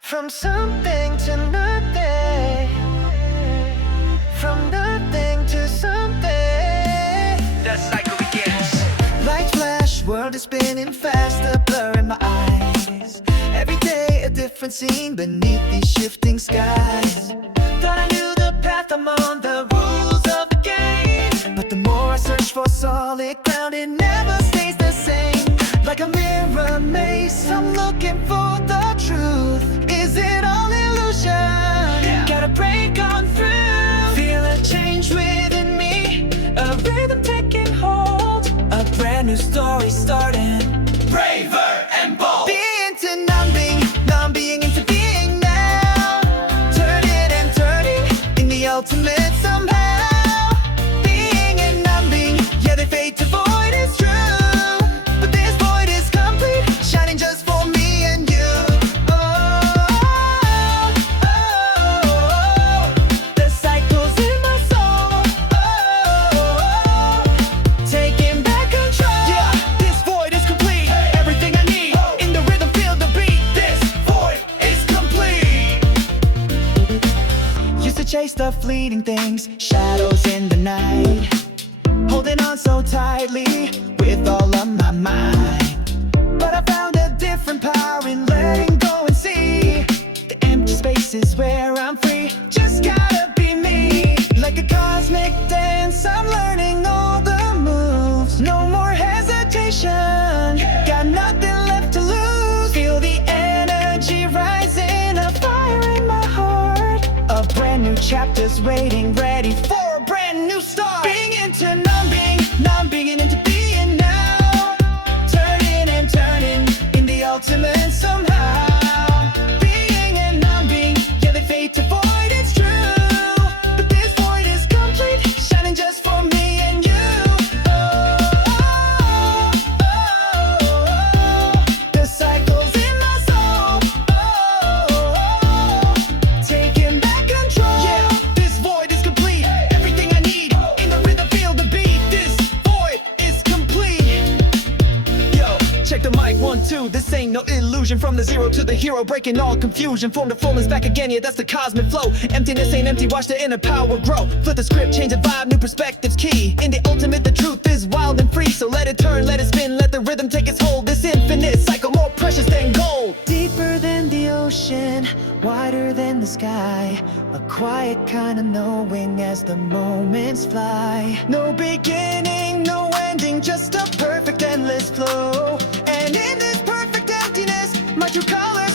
From something to nothing, from nothing to something. The cycle begins. Light flash, world is spinning fast, a blur in my eyes. Every day a different scene beneath these shifting skies. Thought I knew the path I'm on, the rules of the game, but the more I search for solid ground, it never stays the same. Like a mirror maze, I'm looking for the truth. Is it all illusion? Yeah. Gotta break on through. Feel a change within me, a rhythm taking hold, a brand new story starting. Braver and bold. Being to non-being, non-being into being now. Turning and turning in the ultimate somehow. Being and non-being, yeah, they fade to void, it's true. But this void is complete, shining just for me and you. The cycles in my soul, taking back control. Yeah, this void is complete, everything I need in the rhythm, feel the beat. This void is complete. Used to chase the fleeting things, shadows in the night, holding on so tightly with all of my mind. But I found a different power in letting go and see the empty spaces where I'm free. Just gotta be me. Like a cosmic dance, I'm learning all the moves. No more hesitation, got nothing left to lose. Feel the energy rising, a fire in my heart. A brand new chapter's waiting, ready for a brand new start. Being into non-being, non-being into being now. Turning and turning in the ultimate somehow. Being and non-being, yeah, they fade to void, it's true. But this void is complete, shining just for me and you. The cycles in my soul, taking back control. Yeah, this void is complete, everything I need in the rhythm, feel the beat. This void is complete. Yo, check the mic, 1, 2. This ain't no illusion. From the zero to the hero, breaking all confusion. Form to fullness, back again, yeah, that's the cosmic flow. Emptiness ain't empty, watch the inner power grow. Flip the script, change the vibe, new perspectives key. In the ultimate, the truth is wild and free. So let it turn, let it spin, let the rhythm take its hold. This infinite cycle, more precious than gold. Deeper than the ocean, wider than the sky. A quiet kind of knowing as the moments fly. No beginning, no ending, just a perfect endless flow. And in this perfect emptiness, my true colors